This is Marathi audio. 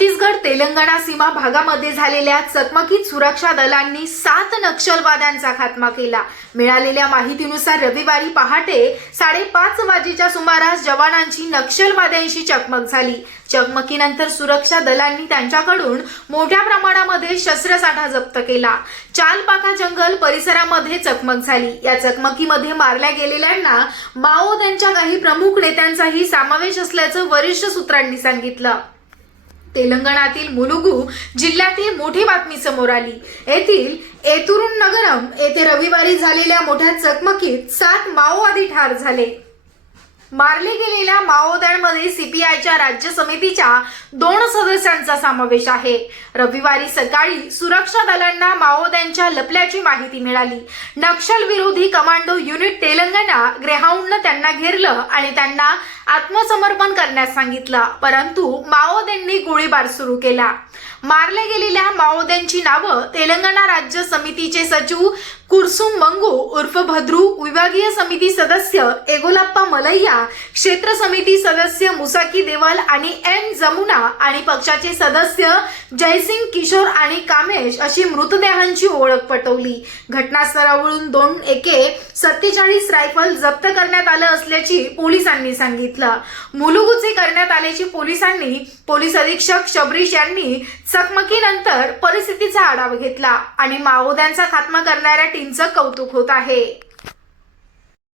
छत्तीसगड तेलंगणा सीमा भागामध्ये झालेल्या चकमकीत सुरक्षा दलांनी सात नक्षलवाद्यांचा खात्मा केला. मिळालेल्या माहितीनुसार रविवारी पहाटे साडेपाच वाजेच्या सुमारास जवानांची नक्षलवाद्यांशी चकमक झाली. चकमकीनंतर सुरक्षा दलांनी त्यांच्याकडून मोठ्या प्रमाणामध्ये शस्त्रसाठा जप्त केला. चालपाका जंगल परिसरामध्ये चकमक झाली. या चकमकीमध्ये मारल्या गेलेल्यांना माओवाद्यांच्या काही प्रमुख नेत्यांचाही समावेश असल्याचं वरिष्ठ सूत्रांनी सांगितलं. तेलंगणातील मुलुगू जिल्ह्यातील मोठी बातमी समोर आली. येथील एतुरुन नगरम येथे रविवारी झालेल्या मोठ्या चकमकीत सात माओवादी ठार झाले. मारले गेलेल्या माओवाद्यांमध्ये सीपीआयच्या राज्य समितीच्या दोन सदस्यांचा समावेश आहे. रविवारी सकाळी सुरक्षा दलांना माओवाद्यांच्या लपल्याची माहिती मिळाली. नक्षल विरोधी कमांडो युनिट तेलंगणा ग्रेहाऊंडनं त्यांना घेरलं आणि त्यांना आत्मसमर्पण करण्यास सांगितलं. परंतु माओवाद्यांनी गोळीबार सुरू केला. मारल्या गेलेल्या माओवाद्यांची नावं तेलंगणा राज्य समितीचे सचिव कुरसुम मंगू उर्फ भद्रू विभागीय समिती सदस्य एगोलाप्पा मलैया क्षेत्र समिती सदस्य सदस्य मुसाकी देवल आणि एम जमुना आणि पक्षाचे सदस्य जयसिंग किशोर आणि कामेश अशी मृतदेहांची ओळख पटवली. घटनास्थळावरून दोन एके सत्तेचाळीस रायफल जप्त करण्यात आलं असल्याची पोलिसांनी सांगितलं. मुलुगुचे करण्यात आल्याची पोलिसांनी पोलीस अधीक्षक शबरीश यांनी चकमकीनंतर परिस्थितीचा आढावा घेतला आणि माओवाद्यांचा खात्मा करणाऱ्या टीमचं कौतुक होत आहे.